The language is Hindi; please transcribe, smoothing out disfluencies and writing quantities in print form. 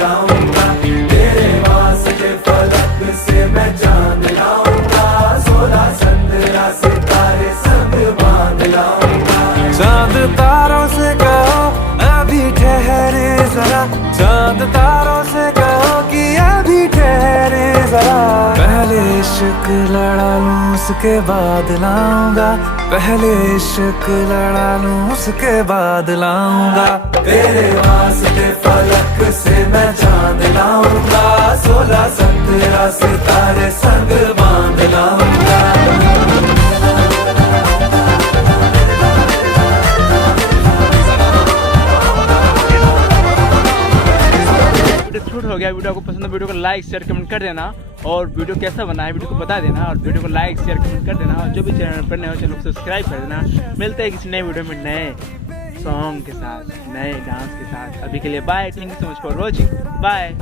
लाऊंगा, तेरे वास्ते फलक से मैं चांद लाऊंगा, 16 17 सितारे संग बांध लाऊंगा। चांद तारों से कहो अभी ठहरे जरा, चांद तारों से कहो कि अभी ठहरे जरा। पहले इश्क लड़ा लूं उसके बाद लाऊंगा, पहले इश्क लड़ा लूं उसके बाद लाऊंगा, तेरे वास्ते फलक से मैं चांद लाऊंगा, 16 17 सितारे संग बांध लाऊंगा। शूट हो गया। वीडियो को पसंद है, वीडियो को लाइक शेयर कमेंट कर देना, और वीडियो कैसा बना है वीडियो को बता देना, और वीडियो को लाइक शेयर कमेंट कर देना, और जो भी चैनल पर नए हो चैनल को सब्सक्राइब कर देना। मिलते हैं किसी नए वीडियो में नए सॉन्ग के साथ, नए डांस के साथ। अभी के लिए bye, thank you so much for watching, bye.